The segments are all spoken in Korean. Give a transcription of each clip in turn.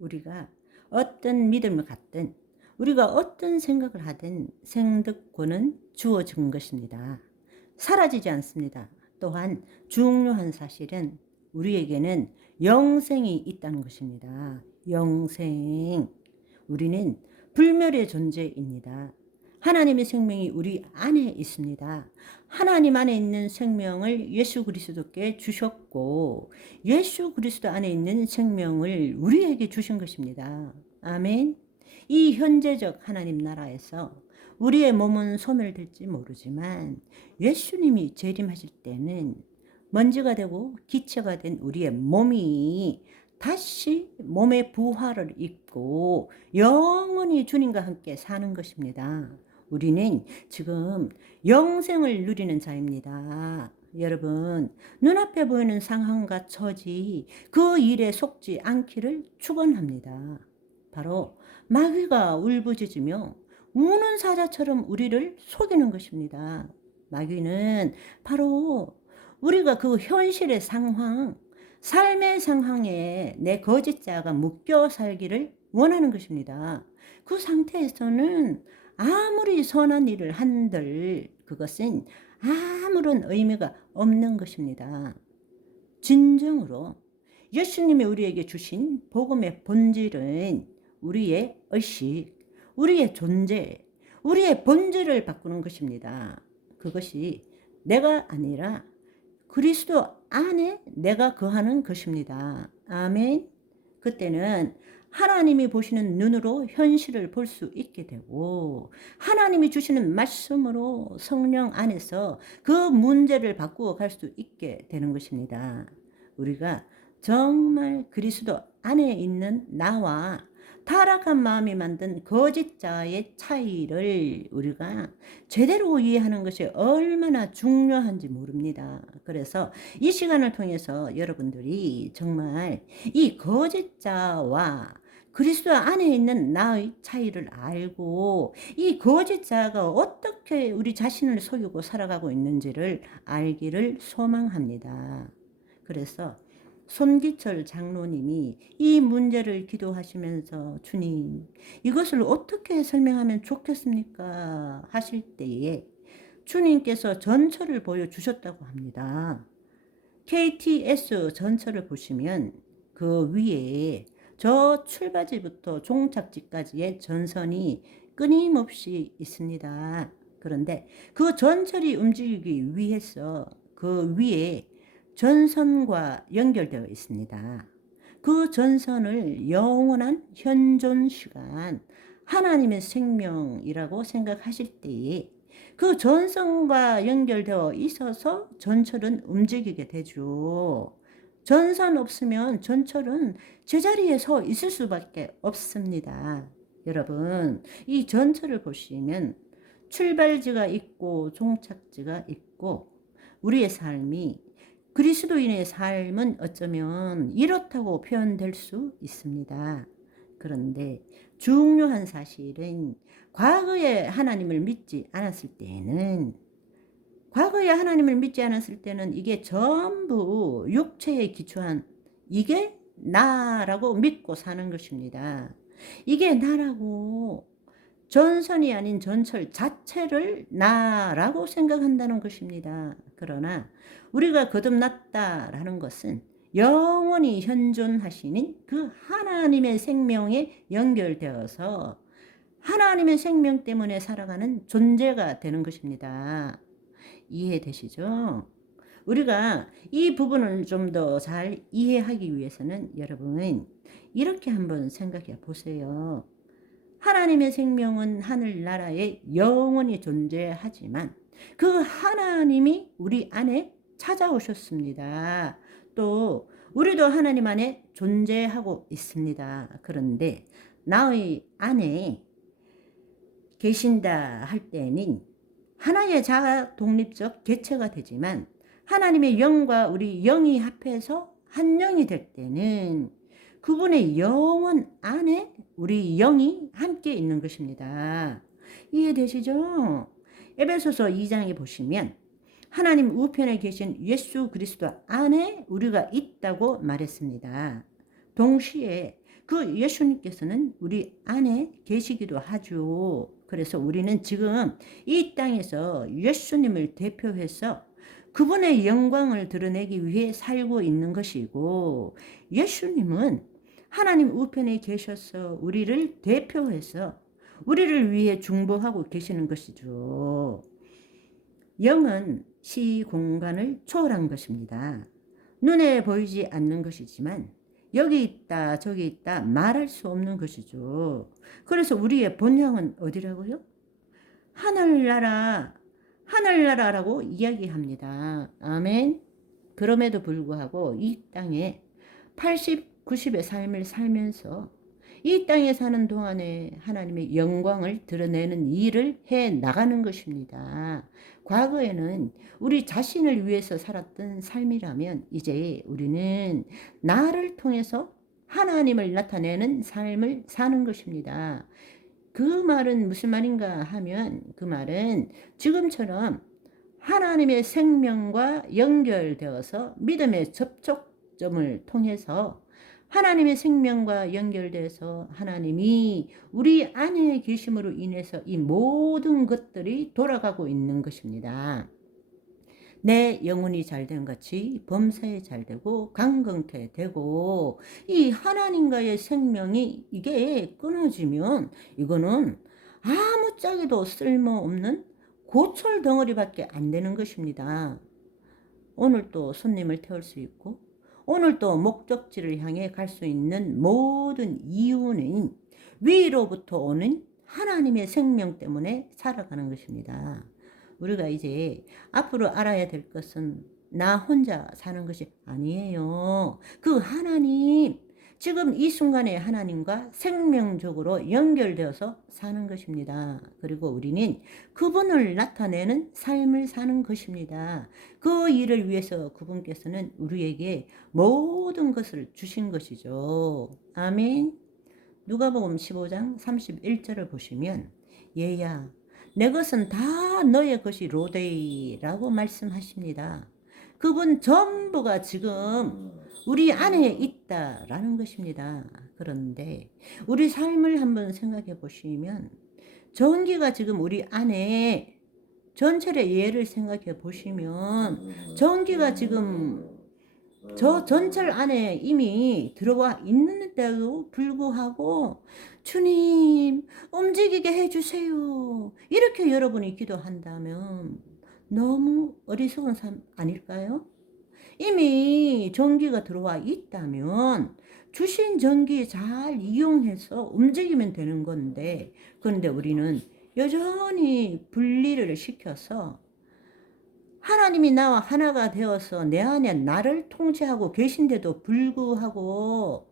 우리가 어떤 믿음을 갖든 우리가 어떤 생각을 하든 생득권은 주어진 것입니다. 사라지지 않습니다. 또한 중요한 사실은 우리에게는 영생이 있다는 것입니다. 영생. 우리는 불멸의 존재입니다. 하나님의 생명이 우리 안에 있습니다. 하나님 안에 있는 생명을 예수 그리스도께 주셨고 예수 그리스도 안에 있는 생명을 우리에게 주신 것입니다. 아멘. 이 현재적 하나님 나라에서 우리의 몸은 소멸될지 모르지만 예수님이 재림하실 때는 먼지가 되고 기체가 된 우리의 몸이 다시 몸의 부활을 입고 영원히 주님과 함께 사는 것입니다. 우리는 지금 영생을 누리는 자입니다. 여러분, 눈앞에 보이는 상황과 처지, 그 일에 속지 않기를 축원합니다. 바로 마귀가 울부짖으며 우는 사자처럼 우리를 속이는 것입니다. 마귀는 바로 우리가 그 현실의 상황, 삶의 상황에 내 거짓자가 묶여 살기를 원하는 것입니다. 그 상태에서는 아무리 선한 일을 한들 그것은 아무런 의미가 없는 것입니다. 진정으로 예수님이 우리에게 주신 복음의 본질은 우리의 의식, 우리의 존재, 우리의 본질을 바꾸는 것입니다. 그것이 내가 아니라 그리스도 안에 내가 거하는 것입니다. 아멘. 그때는 하나님이 보시는 눈으로 현실을 볼 수 있게 되고 하나님이 주시는 말씀으로 성령 안에서 그 문제를 바꾸어 갈 수 있게 되는 것입니다. 우리가 정말 그리스도 안에 있는 나와 타락한 마음이 만든 거짓자의 차이를 우리가 제대로 이해하는 것이 얼마나 중요한지 모릅니다. 그래서 이 시간을 통해서 여러분들이 정말 이 거짓자와 그리스도 안에 있는 나의 차이를 알고 이 거짓자가 어떻게 우리 자신을 속이고 살아가고 있는지를 알기를 소망합니다. 그래서 손기철 장로님이 이 문제를 기도하시면서 주님, 이것을 어떻게 설명하면 좋겠습니까? 하실 때에 주님께서 전철을 보여주셨다고 합니다. KTS 전철을 보시면 그 위에 저 출발지부터 종착지까지의 전선이 끊임없이 있습니다. 그런데 그 전철이 움직이기 위해서 그 위에 전선과 연결되어 있습니다. 그 전선을 영원한 현존 시간, 하나님의 생명이라고 생각하실 때에 그 전선과 연결되어 있어서 전철은 움직이게 되죠. 전선 없으면 전철은 제자리에 서 있을 수밖에 없습니다. 여러분, 이 전철을 보시면 출발지가 있고 종착지가 있고 우리의 삶이 그리스도인의 삶은 어쩌면 이렇다고 표현될 수 있습니다. 그런데 중요한 사실은 과거에 하나님을 믿지 않았을 때에는 이게 전부 육체에 기초한 이게 나라고 믿고 사는 것입니다. 이게 나라고 전선이 아닌 전철 자체를 나라고 생각한다는 것입니다. 그러나 우리가 거듭났다라는 것은 영원히 현존하시는 그 하나님의 생명에 연결되어서 하나님의 생명 때문에 살아가는 존재가 되는 것입니다. 이해되시죠? 우리가 이 부분을 좀 더 잘 이해하기 위해서는 여러분 이렇게 한번 생각해 보세요. 하나님의 생명은 하늘나라에 영원히 존재하지만 그 하나님이 우리 안에 찾아오셨습니다. 또 우리도 하나님 안에 존재하고 있습니다. 그런데 나의 안에 계신다 할 때는 하나의 자아 독립적 개체가 되지만 하나님의 영과 우리 영이 합해서 한 영이 될 때는 그분의 영혼 안에 우리 영이 함께 있는 것입니다. 이해되시죠? 에베소서 2장에 보시면 하나님 우편에 계신 예수 그리스도 안에 우리가 있다고 말했습니다. 동시에 그 예수님께서는 우리 안에 계시기도 하죠. 그래서 우리는 지금 이 땅에서 예수님을 대표해서 그분의 영광을 드러내기 위해 살고 있는 것이고, 예수님은 하나님 우편에 계셔서 우리를 대표해서 우리를 위해 중보하고 계시는 것이죠. 영은 시공간을 초월한 것입니다. 눈에 보이지 않는 것이지만 여기 있다 저기 있다 말할 수 없는 것이죠. 그래서 우리의 본향은 어디라고요? 하늘나라, 하늘나라라고 이야기합니다. 아멘. 그럼에도 불구하고 이 땅에 80, 90의 삶을 살면서 이 땅에 사는 동안에 하나님의 영광을 드러내는 일을 해 나가는 것입니다. 과거에는 우리 자신을 위해서 살았던 삶이라면 이제 우리는 나를 통해서 하나님을 나타내는 삶을 사는 것입니다. 그 말은 무슨 말인가 하면, 그 말은 지금처럼 하나님의 생명과 연결되어서 믿음의 접촉점을 통해서 하나님의 생명과 연결돼서 하나님이 우리 안에 계심으로 인해서 이 모든 것들이 돌아가고 있는 것입니다. 내 영혼이 잘된 같이 범사에 잘되고 강건케 되고, 이 하나님과의 생명이 이게 끊어지면 이거는 아무짝에도 쓸모없는 고철 덩어리밖에 안 되는 것입니다. 오늘 또 손님을 태울 수 있고 오늘 또 목적지를 향해 갈 수 있는 모든 이유는 위로부터 오는 하나님의 생명 때문에 살아가는 것입니다. 우리가 이제 앞으로 알아야 될 것은 나 혼자 사는 것이 아니에요. 그 하나님, 지금 이 순간에 하나님과 생명적으로 연결되어서 사는 것입니다. 그리고 우리는 그분을 나타내는 삶을 사는 것입니다. 그 일을 위해서 그분께서는 우리에게 모든 것을 주신 것이죠. 아멘. 누가복음 15장 31절을 보시면, 얘야 내 것은 다 너의 것이로되이라고 말씀하십니다. 그분 전부가 지금 우리 안에 있다라는 것입니다. 그런데 우리 삶을 한번 생각해 보시면, 전기가 지금 우리 안에, 전철의 예를 생각해 보시면 전기가 지금 저 전철 안에 이미 들어와 있는데도 불구하고 주님 움직이게 해주세요 이렇게 여러분이 기도한다면 너무 어리석은 삶 아닐까요? 이미 전기가 들어와 있다면 주신 전기 잘 이용해서 움직이면 되는 건데, 그런데 우리는 여전히 분리를 시켜서 하나님이 나와 하나가 되어서 내 안에 나를 통치하고 계신데도 불구하고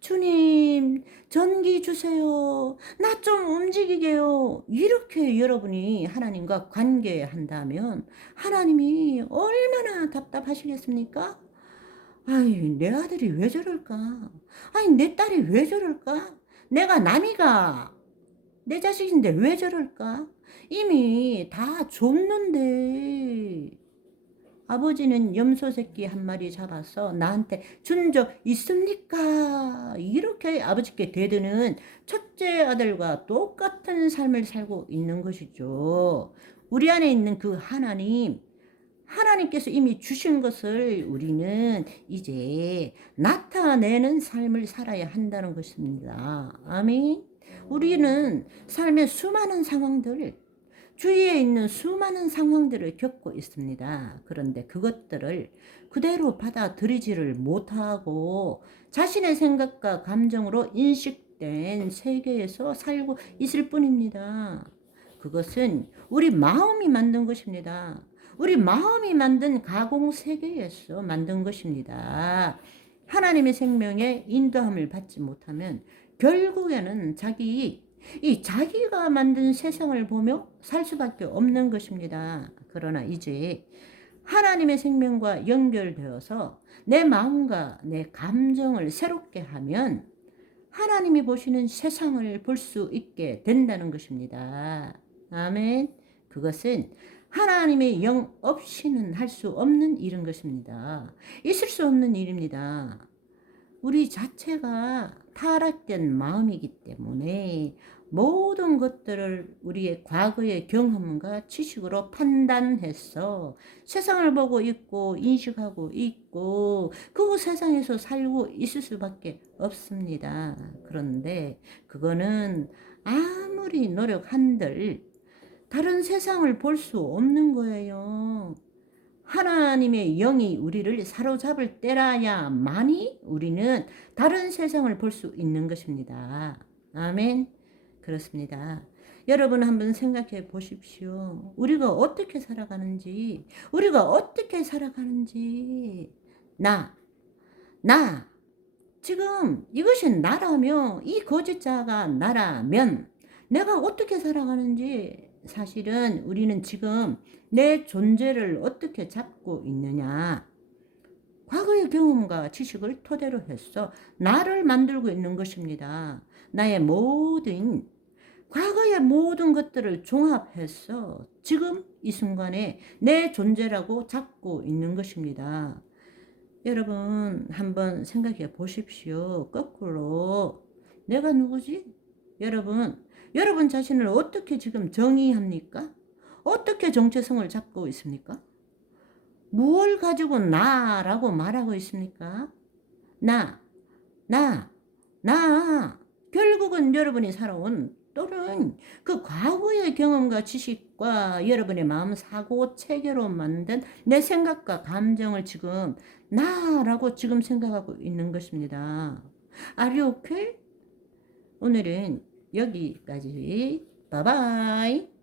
주님 전기 주세요, 나 좀 움직이게요 이렇게 여러분이 하나님과 관계한다면 하나님이 얼마나 답답하시겠습니까? 아이, 내 아들이 왜 저럴까? 아니, 내 딸이 왜 저럴까? 내가 남이가 내 자식인데 왜 저럴까? 이미 다 줬는데. 아버지는 염소 새끼 한 마리 잡아서 나한테 준 적 있습니까? 이렇게 아버지께 대드는 첫째 아들과 똑같은 삶을 살고 있는 것이죠. 우리 안에 있는 그 하나님, 하나님께서 이미 주신 것을 우리는 이제 나타내는 삶을 살아야 한다는 것입니다. 아멘. 우리는 삶의 수많은 상황들, 주위에 있는 수많은 상황들을 겪고 있습니다. 그런데 그것들을 그대로 받아들이지를 못하고 자신의 생각과 감정으로 인식된 세계에서 살고 있을 뿐입니다. 그것은 우리 마음이 만든 것입니다. 우리 마음이 만든 가공 세계에서 만든 것입니다. 하나님의 생명에 인도함을 받지 못하면 결국에는 자기가 만든 세상을 보며 살 수밖에 없는 것입니다. 그러나 이제 하나님의 생명과 연결되어서 내 마음과 내 감정을 새롭게 하면 하나님이 보시는 세상을 볼 수 있게 된다는 것입니다. 아멘. 그것은 하나님의 영 없이는 할 수 없는 일인 것입니다. 있을 수 없는 일입니다. 우리 자체가 타락된 마음이기 때문에 모든 것들을 우리의 과거의 경험과 지식으로 판단해서 세상을 보고 있고 인식하고 있고 그 세상에서 살고 있을 수밖에 없습니다. 그런데 그거는 아무리 노력한들 다른 세상을 볼 수 없는 거예요. 하나님의 영이 우리를 사로잡을 때라야만이 우리는 다른 세상을 볼 수 있는 것입니다. 아멘. 그렇습니다. 여러분 한번 생각해 보십시오. 우리가 어떻게 살아가는지, 우리가 어떻게 살아가는지, 나, 지금 이것이 나라며, 이 거짓자가 나라면 내가 어떻게 살아가는지 사실은 우리는 지금 내 존재를 어떻게 잡고 있느냐. 과거의 경험과 지식을 토대로 해서 나를 만들고 있는 것입니다. 나의 모든 과거의 모든 것들을 종합해서 지금 이 순간에 내 존재라고 잡고 있는 것입니다. 여러분 한번 생각해 보십시오. 거꾸로 내가 누구지? 여러분 자신을 어떻게 지금 정의합니까? 어떻게 정체성을 잡고 있습니까? 무엇을 가지고 나라고 말하고 있습니까? 나. 결국은 여러분이 살아온 또는 그 과거의 경험과 지식과 여러분의 마음, 사고, 체계로 만든 내 생각과 감정을 지금 나라고 지금 생각하고 있는 것입니다. Are you okay? 오늘은 여기까지. 바이바이.